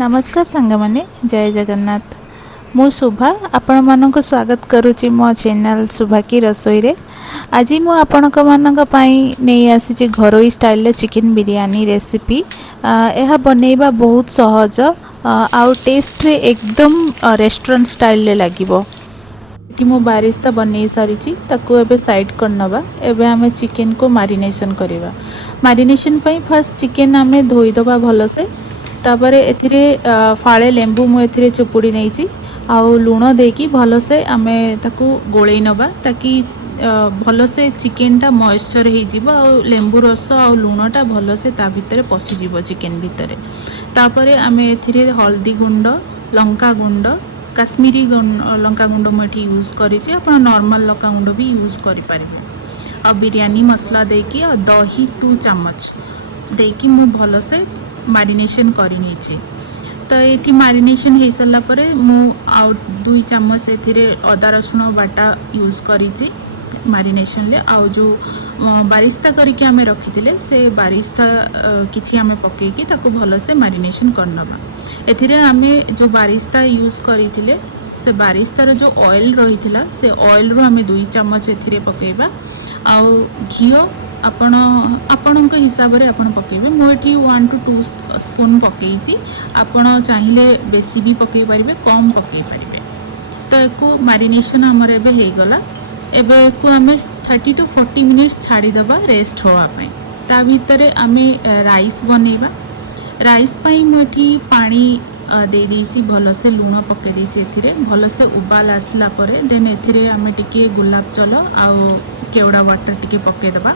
नमस्कार सांग माने जय जगन्नाथ। मु शुभा आपण मानक स्वागत करुच्ची मो चैनल शुभा की रसोई रे। आज मु आपणक मानक पई नहीं आसी घरोई स्टाइल रे चिकन बिरयानी रेसिपी। यह बनैबा बहुत सहज आउ टेस्ट रे एकदम रेस्टोरेंट स्टाइल रे लागिबो। कि मु बारिस्ता बनै सारी ताकू एबे साइड करनबा। एबे हमें चिकन को मारिनेशन करिबा। मारिनेशन पई फर्स्ट चिकन हमें धोई दबा भलो से। तापरे एथिरे फाळे लेंबू मु एथिरे चुपुड़ी नेइची आउ लूण देकी भलो से आमे ताकू गोळेई नबा ताकि भलो से चिकन टा मॉइस्चर हे जिवो आउ लेंबू रस आउ लूणटा भलो से ता भितरे पसि जिवो चिकन भितरे। तापरे आमे एथिरे हल्दी गुंड, लंका गुंड, काश्मीरी लंका गुंड मु एठी यूज करिछि। आपण नॉर्मल लंका गुंड भी यूज करि पारिबे। आ बिरयानी मसला देकी आ दही 2 चम्मच देकी मु भलो से मारिनेशन करी नेछि। तो ये मारिनेशन हो सारा पर मु आउ 2 चम्मच एथिरे अदा रसुण बाटा यूज करी मारिनेशन ले। आउ जो बारिस्ता करके आमे रखिथिले से बारिस्ता किछि आमे पकेकी ताको भलो से मारिनेशन करनबा। एथिरे आमे जो बारिस्ता यूज करिथिले से बारिस्तार जो ऑयल रहिथिला से ऑयल रो आमे 2 चम्मच एथिरे पकेबा। आउ घियो आपण हिसाब से आपण पकेबे। मोठी 1 to 2 स्पून पकेइची। आपण चाहिले बेसी भी पके पारिबे कम पके पारिबे। तो एको मारिनेशन हमर एबे हे गला। एबे को हमें 30 to 40 मिनिट्स छाड़ी दबा रेस्ट होवा पई। ता भीतरे आमे राइस बनेबा। राइस पई मोठी पानी दे दीची भलो से लूण पके दीची एथिरे भलो से उबाल आसला परे देन एथिरे आमे टिके गुलाब जल आउ केवड़ा वाटर टिके पके दबा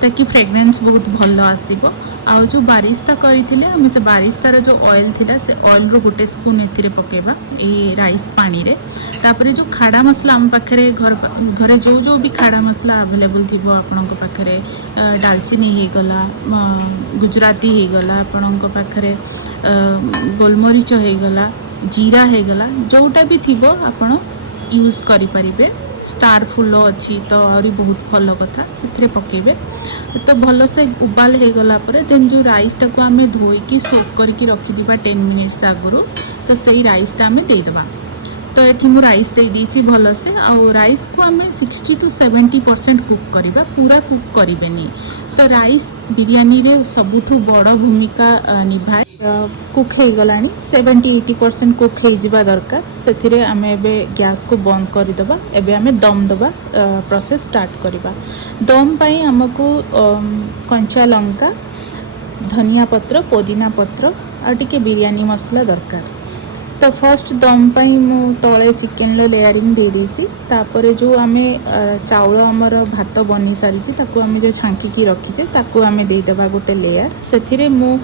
ताकि फ्रेग्रेंस बहुत भल आसीबो। आउ जो बारिस्ता करिथिले हम से बारिस्तार जो ऑयल थिला से ऑयल रो गोटे स्पून एथिरे पकेबा ए राइस पानी रे। तापरे जो खाड़ा मसला हम पाखरे घरे जो भी खाड़ा मसला अवेलेबल थिबो आपनक पाखरे दालचीनी हे गला, गुजराती हे गला, आपनक पाखरे गोलमरीच हे गला, जीरा हे गला, जोटा भी थिबो आपण यूज करि परिबे। स्टार फुल अच्छी तो आरी बहुत भल कथा से पकेबे। तो भल से उबाल हो गला परे देन जो राइसटा को आमे धोईकी सोक करके रखिदिबा 10 मिनिट्स आगुरु। तो सही राइसटा आमे दे दबा। तो एठी मु राइस दे दीची भल से। आउ राइस को आमे 60 to 70% कुक करिबा, पूरा कुक करिबेनी। तो राइस बिरयानी रे सबुठु बड़ भूमिका निभाए। कुक हो गलानी 70-80% कुक हो जिबा दरकार। सेथिरे आमे एबे गैस को बंद कर दबा। एबे आमे दम दबा प्रोसेस स्टार्ट करिबा। दम पई हमको कंचा लंका, धनिया पत्र, पुदीना पत्र आ टिके बिरयानी मसला दरकार। तो फर्स्ट दम पई मु तळे चिकन लो लेयरिंग दे देछि। तापरे जो आमे चाउल हमर भात बनी सारिछि ताको आमे जो छांकी की रखिसे ताको आमे दे देबा गोटे लेयर। सेथिरे मु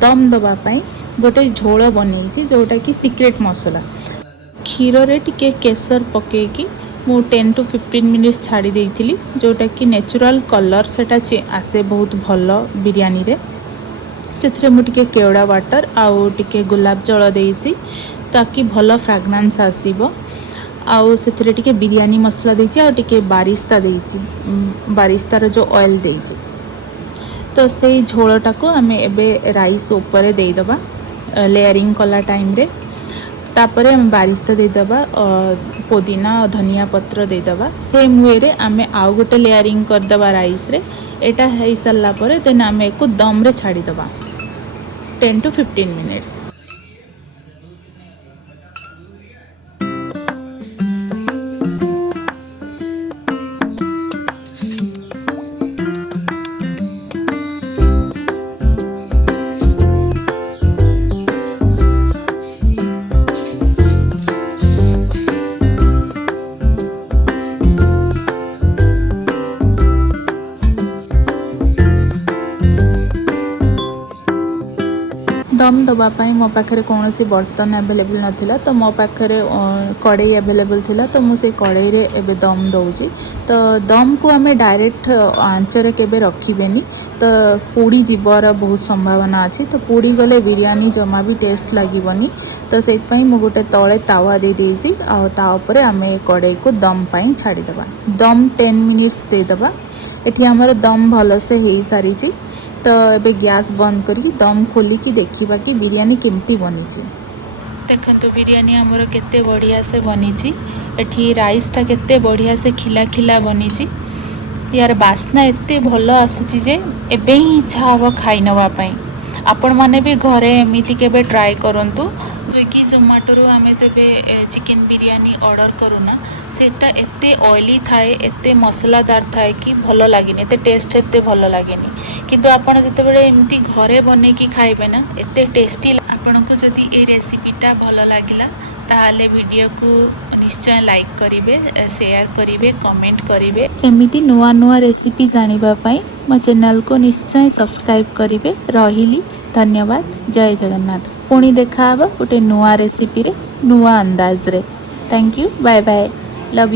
दम दबा पई गोटे झोल बनेछि जोटा कि सीक्रेट मसला। क्षीर रे टिके केसर पके कि मु 10 to 15 मिनिट्स छाड़ी देइथिली जोटा कि नेचुरल कलर सेटा आसे बहुत भलो बिरयानी रे। सेथिरे मु टिके केवड़ा वाटर आउ टिके गुलाब जल देइछि ताकि भलो फ्रेग्रेंस आसीबो। आउ सेथिरे टिके बिरयानी मसला देइछि आउ टिके बारिस्ता देइछि, बारिस्तार जो ऑयल देइछि। तो से झोलटा को आमे एबे राइस ऊपर दे दबा लेयरिंग कला टाइम रे। तापरे हम बारिस्ता दे दबा, पुदीना और धनिया पत्र दे दबा। सेम वे रे आमे आउ गोटे लेयरिंग कर दबा राइस रे। एटा हे सल्ला परे देन आमे एको दम रे छाड़ी दबा 10 to 15 मिनिट्स। दम दबा पाई मो पाखरे कौन सी बर्तन अवेलेबल नथिला। तो मो पाखरे कड़ाई अवेलेबल थिला। तो मु से कड़ाई रे एबे दम दउची। तो दम को आमे डायरेक्ट आंच रे केबे रखिबेनी। तो पोड़ी जीवार बहुत संभावना अछि। तो पोड़ी गले बिरयानी जमा भी टेस्ट लागिबनी। तो से पई मु गोटे तळे तावा दे देसी आ ता ऊपर आमे कड़ाई को दम पई छाड़ी दबा। दम 10 मिनिट्स दे दबा। एठी हमर दम भल से हो सारी तो एबे गैस बंद करी दम खोलिकी देखा कि बिरयानी केमती बनी। देखंतु बिरयानी हमर केते बढ़िया से बनी। एठी राइस टा केते बढ़िया से खिला खिला बनी। यार बास्ना एते भल आसुची जे एबे ही इच्छा हम खाई नवा पाई। आपण माने भी घरे एमिति केबे ट्राई करंतु। स्विगी जोमाटो आम जब चिकेन बिरयानी ऑर्डर करूना सेटा एते ऑयली थाए एते मसलादार थाए कि भल लगे एते टेस्ट एते भल लगे किंतु आपण जितेबाला एमती घरे बने कि खाइबे ना एते टेस्टी। आपन को जदि ए रेसिपीटा भल लगिला ताहले वीडियो को निश्चय लाइक करिवे शेयर करिवे कमेंट करिवे। एमिति नुआ नुआ रेसिपी जानिबा पाई मो चैनल को निश्चय सब्सक्राइब करिवे। रहिली धन्यवाद। जय जगन्नाथ। पुणी देखा गोटे नुआ रेसिपी रे नुआ अंदाज रे। Thank you bye bye love you.